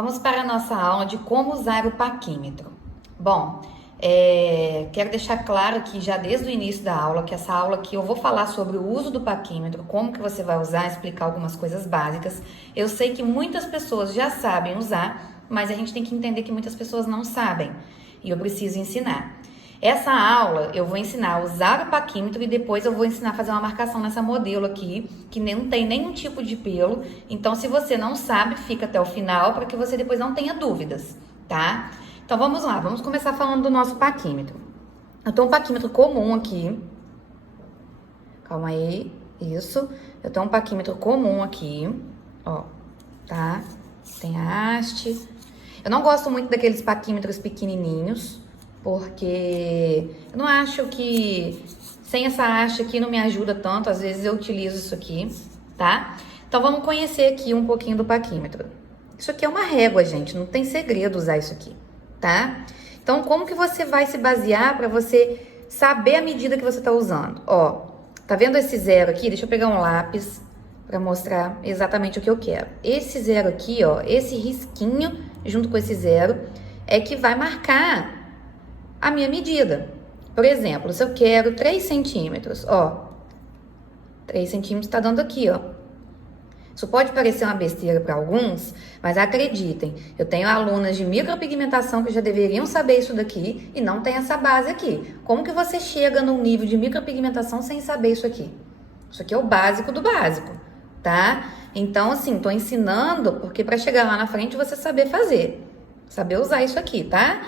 Vamos para a nossa aula de como usar o paquímetro. Bom, quero deixar claro aqui já desde o início da aula que essa aula aqui eu vou falar sobre o uso do paquímetro, como que você vai usar, explicar algumas coisas básicas. Eu sei que muitas pessoas já sabem usar, mas a gente tem que entender que muitas pessoas não sabem e eu preciso ensinar. Essa aula eu vou ensinar a usar o paquímetro e depois eu vou ensinar a fazer uma marcação nessa modelo aqui, que não tem nenhum tipo de pelo. Então, se você não sabe, fica até o final para que você depois não tenha dúvidas, tá? Então, vamos lá, vamos começar falando do nosso paquímetro. Eu tenho um paquímetro comum aqui. Calma aí, isso. Eu tenho um paquímetro comum aqui, ó, tá? Tem a haste. Eu não gosto muito daqueles paquímetros pequenininhos, porque eu não acho que sem essa haste aqui não me ajuda tanto, às vezes eu utilizo isso aqui, tá? Então vamos conhecer aqui um pouquinho do paquímetro. Isso aqui é uma régua, gente, não tem segredo usar isso aqui, tá? Então como que você vai se basear para você saber a medida que você tá usando? Ó, tá vendo esse zero aqui? Deixa eu pegar um lápis para mostrar exatamente o que eu quero. Esse zero aqui, ó, esse risquinho junto com esse zero é que vai marcar a minha medida. Por exemplo, se eu quero 3 centímetros, ó, 3 centímetros tá dando aqui, ó. Isso pode parecer uma besteira para alguns, mas acreditem, eu tenho alunas de micropigmentação que já deveriam saber isso daqui e não tem essa base aqui. Como que você chega num nível de micropigmentação sem saber isso aqui? Isso aqui é o básico do básico, tá? Então, assim, tô ensinando porque para chegar lá na frente você saber fazer, saber usar isso aqui, tá?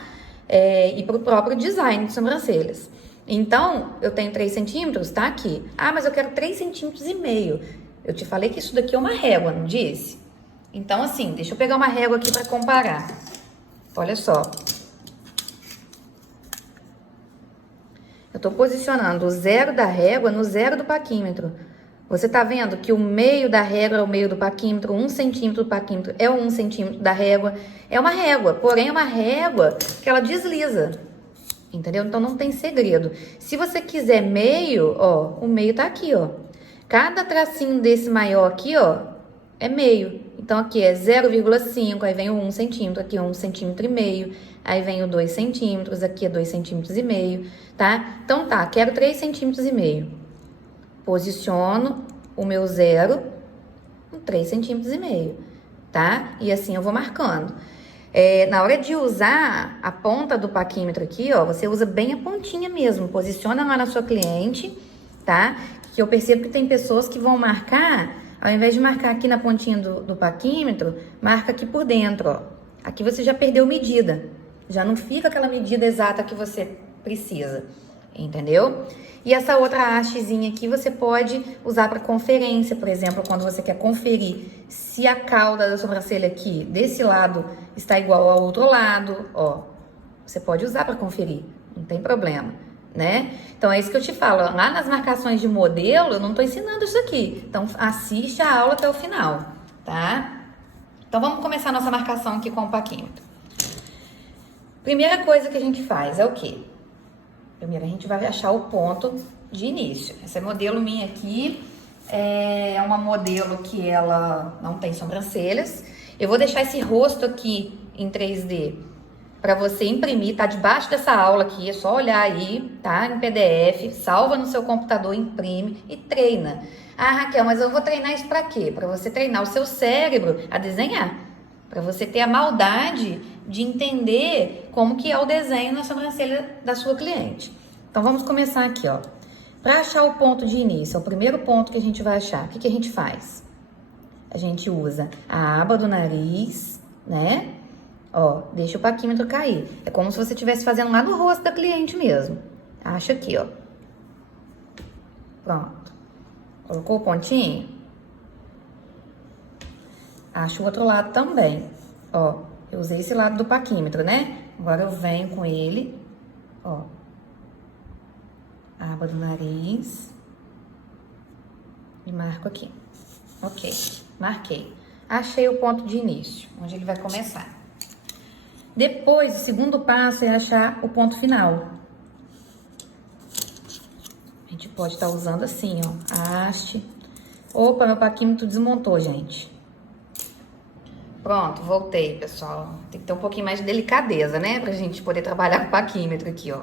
E para o próprio design de sobrancelhas. Então, eu tenho 3 centímetros, tá aqui. Ah, mas eu quero 3,5 centímetros. Eu te falei que isso daqui é uma régua, não disse? Então, assim, deixa eu pegar uma régua aqui para comparar. Olha só. Eu tô posicionando o zero da régua no zero do paquímetro. Você tá vendo que o meio da régua é o meio do paquímetro, 1 centímetro do paquímetro é o 1 centímetro da régua. É uma régua, porém é uma régua que ela desliza, entendeu? Então não tem segredo. Se você quiser meio, ó, o meio tá aqui, ó. Cada tracinho desse maior aqui, ó, é meio. Então aqui é 0,5, aí vem o 1 centímetro, aqui é 1,5 centímetros, aí vem o 2 centímetros, aqui é 2,5 centímetros, tá? Então tá, quero 3,5 centímetros. Posiciono o meu zero com 3,5 centímetros, tá? E assim eu vou marcando. Na hora de usar a ponta do paquímetro aqui, ó, você usa bem a pontinha mesmo. Posiciona lá na sua cliente, tá? Que eu percebo que tem pessoas que vão marcar, ao invés de marcar aqui na pontinha do paquímetro, marca aqui por dentro, ó. Aqui você já perdeu medida. Já não fica aquela medida exata que você precisa, entendeu? E essa outra hastezinha aqui você pode usar para conferência, por exemplo, quando você quer conferir se a cauda da sobrancelha aqui desse lado está igual ao outro lado, ó. Você pode usar para conferir, não tem problema, né? Então é isso que eu te falo, lá nas marcações de modelo eu não tô ensinando isso aqui. Então assiste a aula até o final, tá? Então vamos começar a nossa marcação aqui com o paquímetro. Primeira coisa que a gente faz é o quê? Primeiro a gente vai achar o ponto de início. Essa modelo minha aqui é uma modelo que ela não tem sobrancelhas. Eu vou deixar esse rosto aqui em 3D para você imprimir, tá debaixo dessa aula aqui, é só olhar aí, tá? Em PDF, salva no seu computador, imprime e treina. Ah, Raquel, mas eu vou treinar isso para quê? Para você treinar o seu cérebro a desenhar. Para você ter a maldade de entender como que é o desenho na sobrancelha da sua cliente. Então, vamos começar aqui, ó. Para achar o ponto de início, é o primeiro ponto que a gente vai achar. O que a gente faz? A gente usa a aba do nariz, né? Ó, deixa o paquímetro cair. É como se você estivesse fazendo lá no rosto da cliente mesmo. Acha aqui, ó. Pronto. Colocou o pontinho? Acho o outro lado também. Ó, eu usei esse lado do paquímetro, né? Agora eu venho com ele, ó. Aba do nariz. E marco aqui. Ok, marquei. Achei o ponto de início, onde ele vai começar. Depois, o segundo passo é achar o ponto final. A gente pode estar usando assim, ó, a haste. Opa, meu paquímetro desmontou, gente. Pronto, voltei, pessoal. Tem que ter um pouquinho mais de delicadeza, né? Pra gente poder trabalhar com o paquímetro aqui, ó.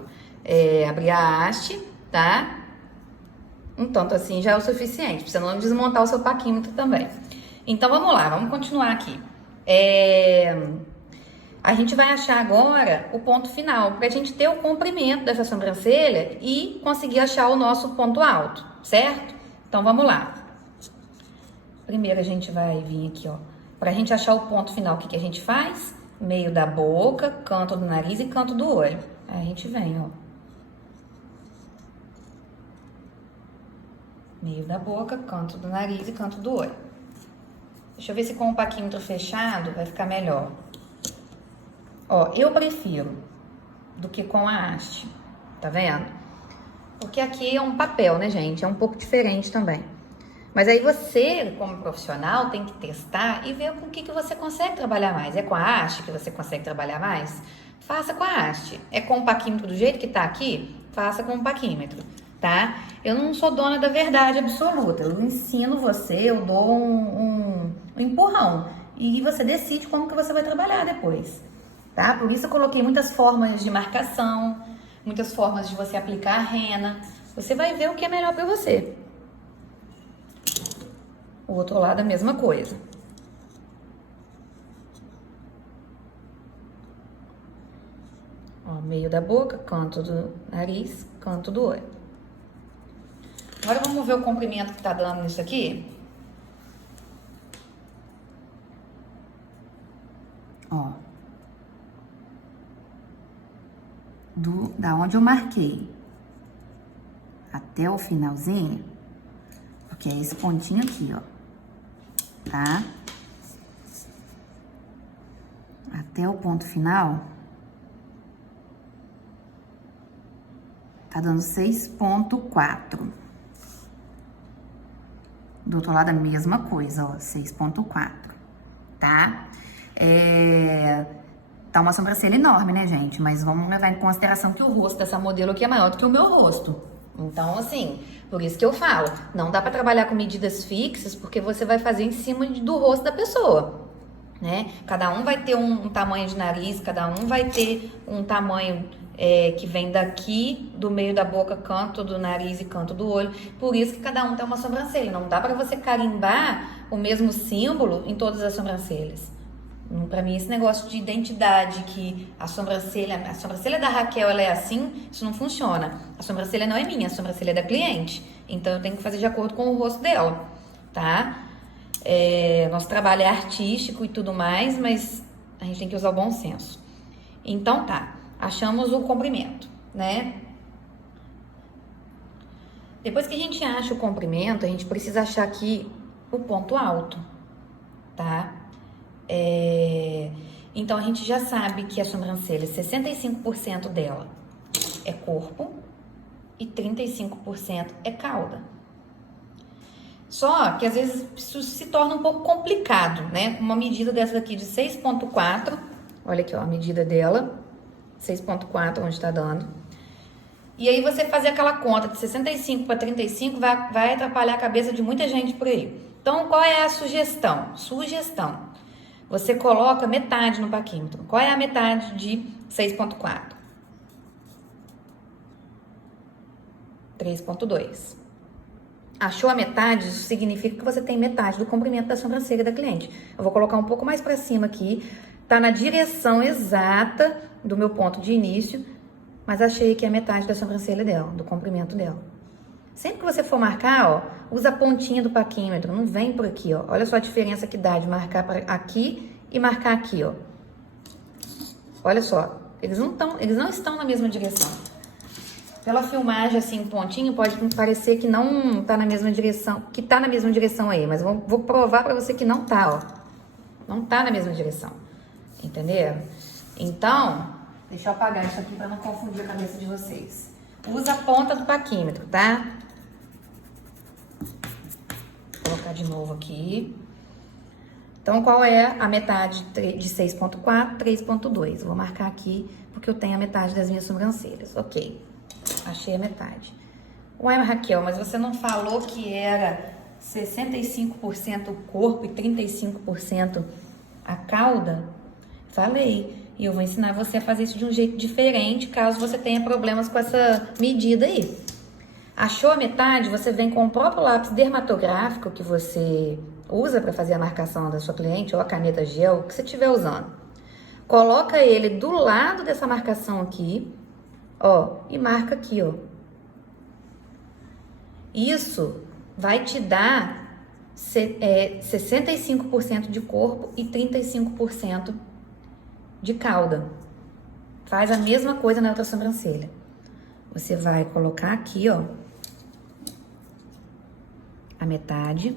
Abrir a haste, tá? Um tanto assim já é o suficiente, pra você não desmontar o seu paquímetro também. Então, vamos lá, vamos continuar aqui. A gente vai achar agora o ponto final, pra gente ter o comprimento dessa sobrancelha e conseguir achar o nosso ponto alto, certo? Então, vamos lá. Primeiro, a gente vai vir aqui, ó. Pra gente achar o ponto final, o que a gente faz? Meio da boca, canto do nariz e canto do olho. Aí a gente vem, ó. Meio da boca, canto do nariz e canto do olho. Deixa eu ver se com o paquímetro fechado vai ficar melhor. Ó, eu prefiro do que com a haste, tá vendo? Porque aqui é um papel, né, gente? É um pouco diferente também. Mas aí você, como profissional, tem que testar e ver com o que você consegue trabalhar mais. É com a haste que você consegue trabalhar mais? Faça com a haste. É com o paquímetro do jeito que tá aqui? Faça com o paquímetro, tá? Eu não sou dona da verdade absoluta. Eu ensino você, eu dou um empurrão. E você decide como que você vai trabalhar depois, tá? Por isso eu coloquei muitas formas de marcação, muitas formas de você aplicar a rena. Você vai ver o que é melhor pra você. O outro lado a mesma coisa. Ó, meio da boca, canto do nariz, canto do olho. Agora vamos ver o comprimento que tá dando nisso aqui. Ó. Da onde eu marquei até o finalzinho, porque é esse pontinho aqui, ó, tá? Até o ponto final, tá dando 6,4. Do outro lado a mesma coisa, ó, 6,4, tá? Tá uma sobrancelha enorme, né, gente? Mas vamos levar em consideração que o rosto dessa modelo aqui é maior do que o meu rosto. Então, assim, por isso que eu falo, não dá pra trabalhar com medidas fixas, porque você vai fazer em cima do rosto da pessoa, né? Cada um vai ter um tamanho de nariz, cada um vai ter um tamanho que vem daqui, do meio da boca, canto do nariz e canto do olho. Por isso que cada um tem uma sobrancelha. Não dá pra você carimbar o mesmo símbolo em todas as sobrancelhas. Pra mim, esse negócio de identidade, que a sobrancelha da Raquel, ela é assim, isso não funciona. A sobrancelha não é minha, a sobrancelha é da cliente. Então, eu tenho que fazer de acordo com o rosto dela, tá? Nosso trabalho é artístico e tudo mais, mas a gente tem que usar o bom senso. Então, tá. Achamos o comprimento, né? Depois que a gente acha o comprimento, a gente precisa achar aqui o ponto alto, tá? Então, a gente já sabe que a sobrancelha, 65% dela é corpo e 35% é cauda. Só que, às vezes, isso se torna um pouco complicado, né? Uma medida dessa daqui de 6,4, olha aqui, ó, a medida dela, 6,4, onde tá dando. E aí, você fazer aquela conta de 65 para 35 vai atrapalhar a cabeça de muita gente por aí. Então, qual é a sugestão? Você coloca metade no paquímetro. Qual é a metade de 6,4? 3,2. Achou a metade? Isso significa que você tem metade do comprimento da sobrancelha da cliente. Eu vou colocar um pouco mais pra cima aqui. Tá na direção exata do meu ponto de início, mas achei que é metade da sobrancelha dela, do comprimento dela. Sempre que você for marcar, ó, usa a pontinha do paquímetro, não vem por aqui, ó. Olha só a diferença que dá de marcar aqui e marcar aqui, ó. Olha só, eles não estão na mesma direção. Pela filmagem, assim, pontinho, pode parecer que não tá na mesma direção, que tá na mesma direção aí, mas vou provar pra você que não tá, ó. Não tá na mesma direção, entenderam? Então, deixa eu apagar isso aqui pra não confundir a cabeça de vocês. Usa a ponta do paquímetro, tá? Vou colocar de novo aqui. Então, qual é a metade de 6,4? 3,2. Vou marcar aqui, porque eu tenho a metade das minhas sobrancelhas. Ok, achei a metade. Ué, Raquel, mas você não falou que era 65% corpo e 35% a cauda, falei. E eu vou ensinar você a fazer isso de um jeito diferente, caso você tenha problemas com essa medida aí. Achou a metade? Você vem com o próprio lápis dermatográfico que você usa para fazer a marcação da sua cliente, ou a caneta gel, o que você estiver usando. Coloca ele do lado dessa marcação aqui, ó, e marca aqui, ó. Isso vai te dar 65% de corpo e 35% de cauda. Faz a mesma coisa na outra sobrancelha. Você vai colocar aqui, ó, a metade.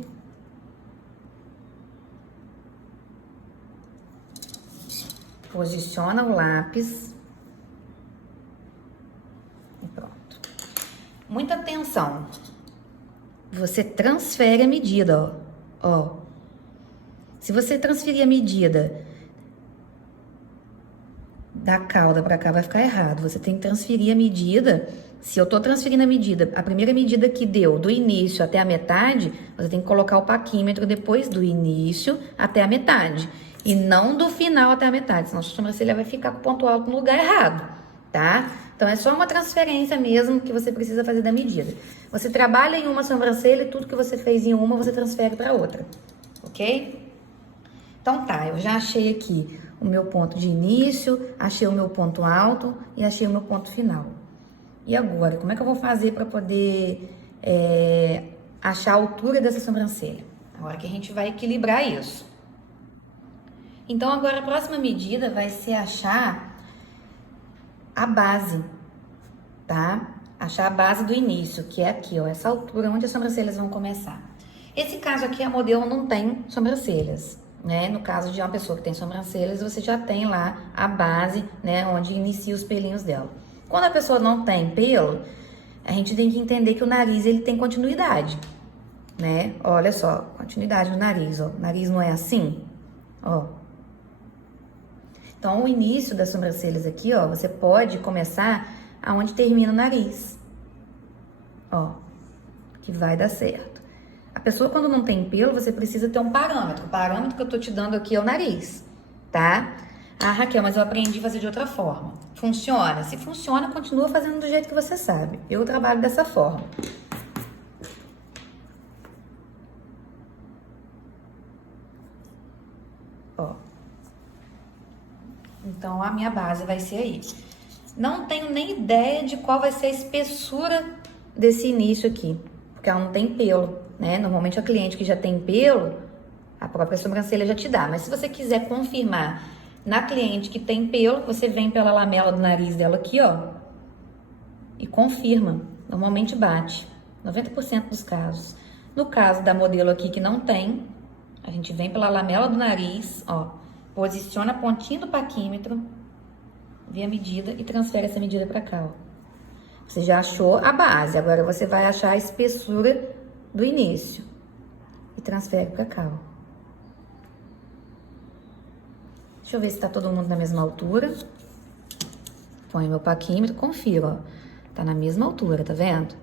Posiciona o lápis. E pronto. Muita atenção. Você transfere a medida, ó. Se você transferir a medida da cauda pra cá, vai ficar errado. Você tem que transferir a medida. Se eu tô transferindo a medida, a primeira medida que deu do início até a metade, você tem que colocar o paquímetro depois do início até a metade. E não do final até a metade, senão a sua sobrancelha vai ficar com o ponto alto no lugar errado, tá? Então, é só uma transferência mesmo que você precisa fazer da medida. Você trabalha em uma sobrancelha e tudo que você fez em uma, você transfere para outra, ok? Então, tá, eu já achei aqui o meu ponto de início, achei o meu ponto alto e achei o meu ponto final. E agora, como é que eu vou fazer para poder achar a altura dessa sobrancelha? Agora que a gente vai equilibrar isso. Então, agora a próxima medida vai ser achar a base, tá? Achar a base do início, que é aqui, ó, essa altura onde as sobrancelhas vão começar. Esse caso aqui, a modelo não tem sobrancelhas, né? No caso de uma pessoa que tem sobrancelhas, você já tem lá a base, né, onde inicia os pelinhos dela. Quando a pessoa não tem pelo, a gente tem que entender que o nariz, ele tem continuidade, né? Olha só, continuidade do nariz, ó. O nariz não é assim, ó. Então, o início das sobrancelhas aqui, ó, você pode começar aonde termina o nariz. Ó, que vai dar certo. A pessoa, quando não tem pelo, você precisa ter um parâmetro. O parâmetro que eu tô te dando aqui é o nariz, tá? Ah, Raquel, mas eu aprendi a fazer de outra forma. Funciona? Se funciona, continua fazendo do jeito que você sabe. Eu trabalho dessa forma. Ó. Então, a minha base vai ser aí. Não tenho nem ideia de qual vai ser a espessura desse início aqui, porque ela não tem pelo, né? Normalmente, a cliente que já tem pelo, a própria sobrancelha já te dá. Mas se você quiser confirmar na cliente que tem pelo, você vem pela lamela do nariz dela aqui, ó, e confirma. Normalmente bate, 90% dos casos. No caso da modelo aqui que não tem, a gente vem pela lamela do nariz, ó, posiciona a pontinha do paquímetro, vê a medida e transfere essa medida para cá, ó. Você já achou a base, agora você vai achar a espessura do início e transfere para cá, ó. Deixa eu ver se tá todo mundo na mesma altura. Põe meu paquímetro, confiro, ó. Tá na mesma altura, tá vendo?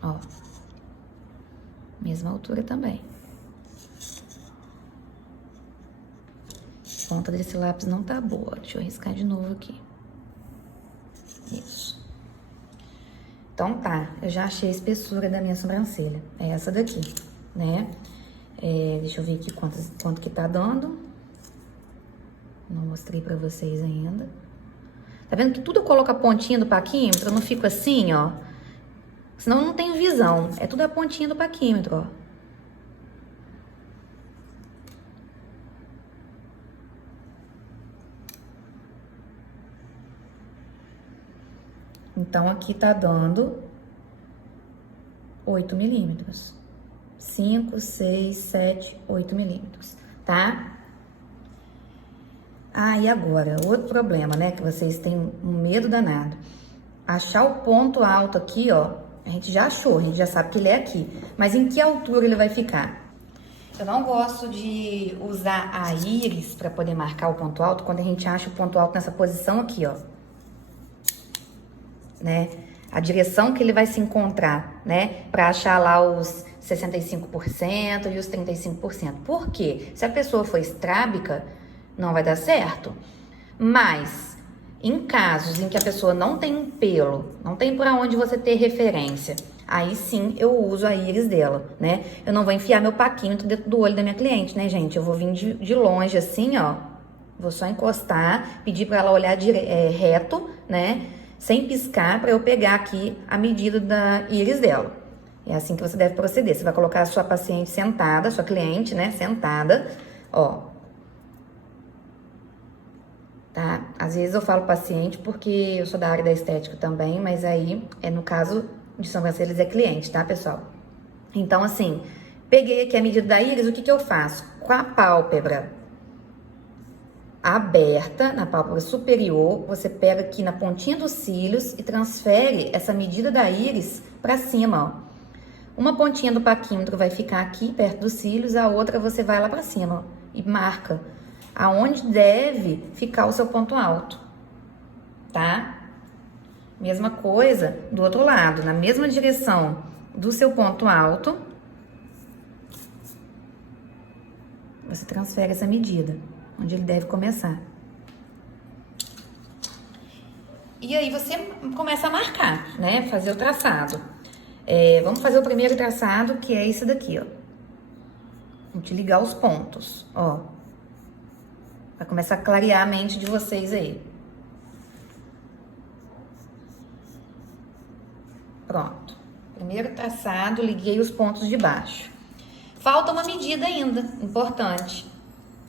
Ó. Mesma altura também. A ponta desse lápis não tá boa. Deixa eu riscar de novo aqui. Isso. Então tá, eu já achei a espessura da minha sobrancelha. É essa daqui, né? Deixa eu ver aqui quanto que tá dando. Não mostrei pra vocês ainda. Tá vendo que tudo eu coloco a pontinha do paquímetro, eu não fico assim, ó. Senão eu não tenho visão. É tudo a pontinha do paquímetro, ó. Então, aqui tá dando 8 milímetros. 5, 6, 7, 8 milímetros, tá? Ah, e agora? Outro problema, né? Que vocês têm um medo danado. Achar o ponto alto aqui, ó. A gente já achou, a gente já sabe que ele é aqui. Mas em que altura ele vai ficar? Eu não gosto de usar a íris para poder marcar o ponto alto quando a gente acha o ponto alto nessa posição aqui, ó. Né? a direção que ele vai se encontrar, né? Para achar lá os 65% e os 35%. Por quê? Se a pessoa for estrábica, não vai dar certo. Mas, em casos em que a pessoa não tem um pelo, não tem para onde você ter referência, aí sim eu uso a íris dela, né? Eu não vou enfiar meu paquímetro dentro do olho da minha cliente, né, gente? Eu vou vir de longe assim, ó. Vou só encostar, pedir para ela olhar reto, né? Sem piscar, para eu pegar aqui a medida da íris dela. É assim que você deve proceder. Você vai colocar a sua paciente sentada, sua cliente, né, sentada, ó. Tá? Às vezes eu falo paciente porque eu sou da área da estética também, mas aí, no caso de sobrancelhas, é cliente, tá, pessoal? Então, assim, peguei aqui a medida da íris, o que que eu faço? Com a pálpebra aberta, na pálpebra superior, você pega aqui na pontinha dos cílios e transfere essa medida da íris pra cima, ó. Uma pontinha do paquímetro vai ficar aqui perto dos cílios, a outra você vai lá pra cima, ó, e marca aonde deve ficar o seu ponto alto, tá? Mesma coisa do outro lado, na mesma direção do seu ponto alto, você transfere essa medida, onde ele deve começar. E aí você começa a marcar, né? Fazer o traçado. Vamos fazer o primeiro traçado, que é esse daqui, ó. Vamos te ligar os pontos, ó. Vai começar a clarear a mente de vocês aí. Pronto. Primeiro traçado, liguei os pontos de baixo. Falta uma medida ainda, importante,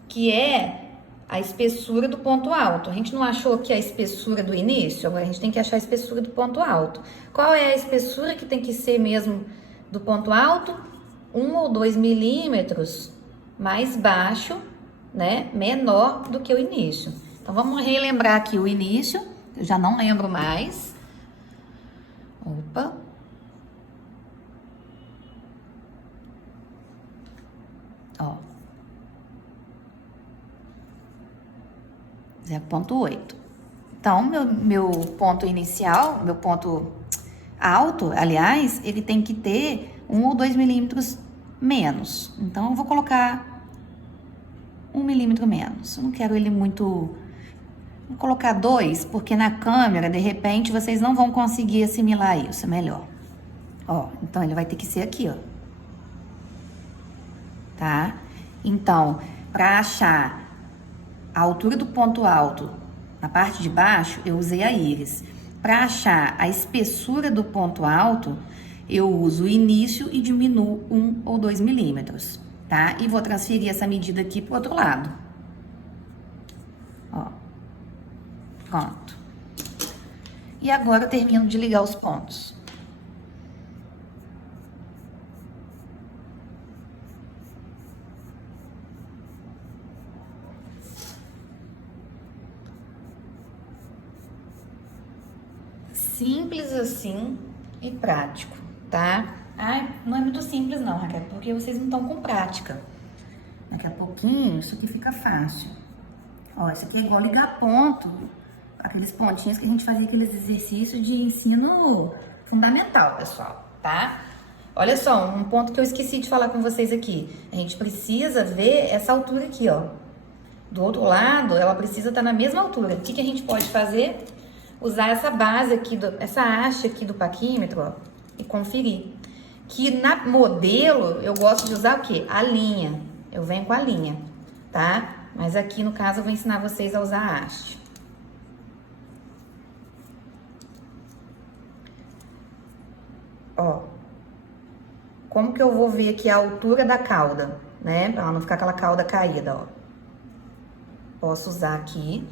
que é a espessura do ponto alto. A gente não achou que a espessura do início? Agora a gente tem que achar a espessura do ponto alto. Qual é a espessura que tem que ser mesmo do ponto alto? 1 ou 2 milímetros mais baixo, né? Menor do que o início. Então vamos relembrar aqui o início. Eu já não lembro mais. Opa. Ó. 0,8. Então, meu ponto inicial, meu ponto alto, aliás, ele tem que ter 1 ou 2 milímetros menos. Então, eu vou colocar 1 milímetro menos. Eu não quero ele muito... Vou colocar 2, porque na câmera, de repente, vocês não vão conseguir assimilar isso, é melhor. Ó, então ele vai ter que ser aqui, ó. Tá? Então, para achar a altura do ponto alto na parte de baixo, eu usei a íris. Para achar a espessura do ponto alto, eu uso o início e diminuo 1 ou 2 milímetros, tá? E vou transferir essa medida aqui pro outro lado. Ó. Pronto. E agora eu termino de ligar os pontos. Simples assim e prático, tá? Ai, não é muito simples não, Raquel, porque vocês não estão com prática. Daqui a pouquinho isso aqui fica fácil. Ó, isso aqui é igual ligar ponto, aqueles pontinhos que a gente fazia aqueles exercícios de ensino fundamental, pessoal, tá? Olha só, um ponto que eu esqueci de falar com vocês aqui. A gente precisa ver essa altura aqui, ó. Do outro lado, ela precisa estar na mesma altura. O que a gente pode fazer? Usar essa base aqui, essa haste aqui do paquímetro, ó, e conferir. Que na modelo, eu gosto de usar o quê? A linha. Eu venho com a linha, tá? Mas aqui, no caso, eu vou ensinar vocês a usar a haste. Ó. Como que eu vou ver aqui a altura da cauda, né? Pra ela não ficar aquela cauda caída, ó. Posso usar aqui.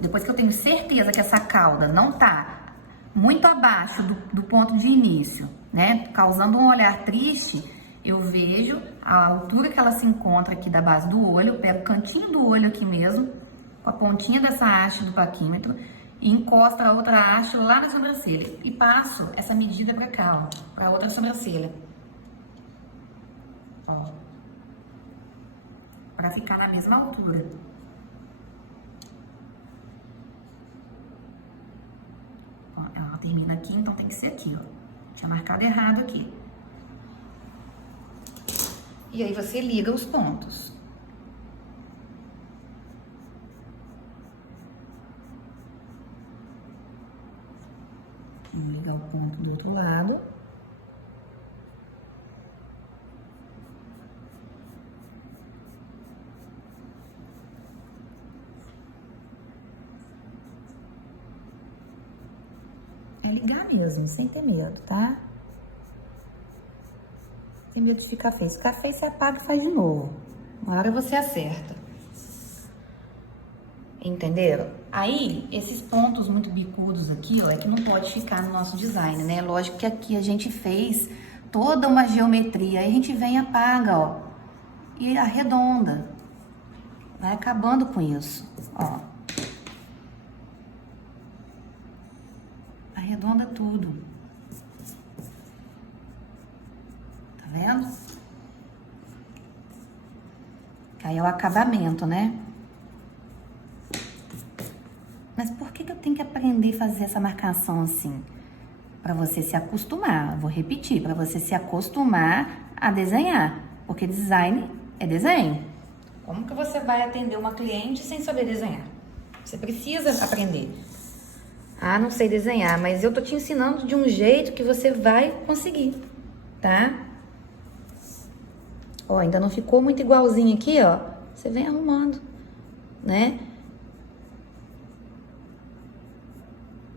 Depois que eu tenho certeza que essa cauda não tá muito abaixo do ponto de início, né? Causando um olhar triste, eu vejo a altura que ela se encontra aqui da base do olho, eu pego o cantinho do olho aqui mesmo, com a pontinha dessa haste do paquímetro, e encosto a outra haste lá na sobrancelha. E passo essa medida pra cá, ó, pra outra sobrancelha. Ó. Pra ficar na mesma altura. Ela termina aqui, então tem que ser aqui, ó. Tinha marcado errado aqui. E aí você liga os pontos. Vou ligar o ponto do outro lado. É ligar mesmo, sem ter medo, tá? Tem medo de ficar feio. Se ficar feio, você apaga e faz de novo. Uma hora você acerta. Entenderam? Aí, esses pontos muito bicudos aqui, ó, é que não pode ficar no nosso design, né? Lógico que aqui a gente fez toda uma geometria. Aí a gente vem e apaga, ó. E arredonda. Vai acabando com isso, ó. Arredonda tudo. Tá vendo? Aí é o acabamento, né? Mas por que eu tenho que aprender a fazer essa marcação assim? Para você se acostumar, vou repetir, para você se acostumar a desenhar, porque design é desenho. Como que você vai atender uma cliente sem saber desenhar? Você precisa aprender. Ah, não sei desenhar, mas eu tô te ensinando de um jeito que você vai conseguir, tá? Ó, ainda não ficou muito igualzinho aqui, ó. Você vem arrumando, né?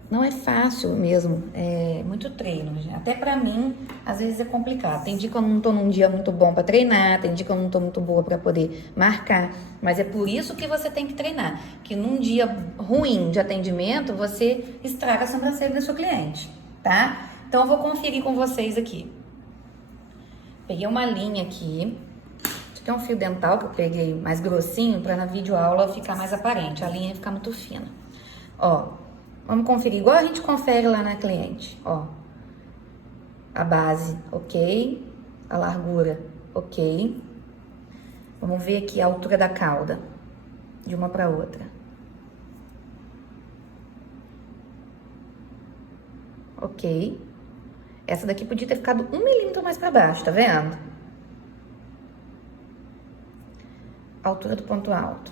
Não é fácil mesmo, é muito treino. Até pra mim, às vezes é complicado. Tem dia que eu não tô num dia muito bom pra treinar, tem dia que eu não tô muito boa pra poder marcar. Mas é por isso que você tem que treinar. Que num dia ruim de atendimento, você estraga a sobrancelha do seu cliente, tá? Então eu vou conferir com vocês aqui. Peguei uma linha aqui. Isso aqui é um fio dental que eu peguei mais grossinho pra na videoaula ficar mais aparente. A linha ficar muito fina. Ó. Vamos conferir igual a gente confere lá na cliente, ó. A base, ok. A largura, ok. Vamos ver aqui a altura da cauda, de uma para outra. Ok. Essa daqui podia ter ficado 1 milímetro mais para baixo, tá vendo? Altura do ponto alto.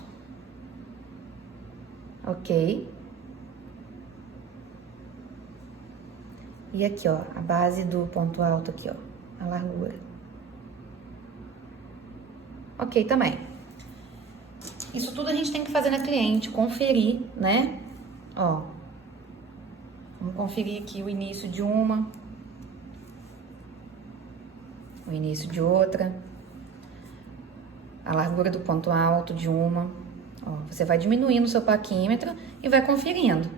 Ok. E aqui, ó, a base do ponto alto aqui, ó, a largura. Ok, também. Isso tudo a gente tem que fazer na cliente, conferir, né? Ó, vamos conferir aqui o início de uma, o início de outra, a largura do ponto alto de uma. Ó, você vai diminuindo o seu paquímetro e vai conferindo.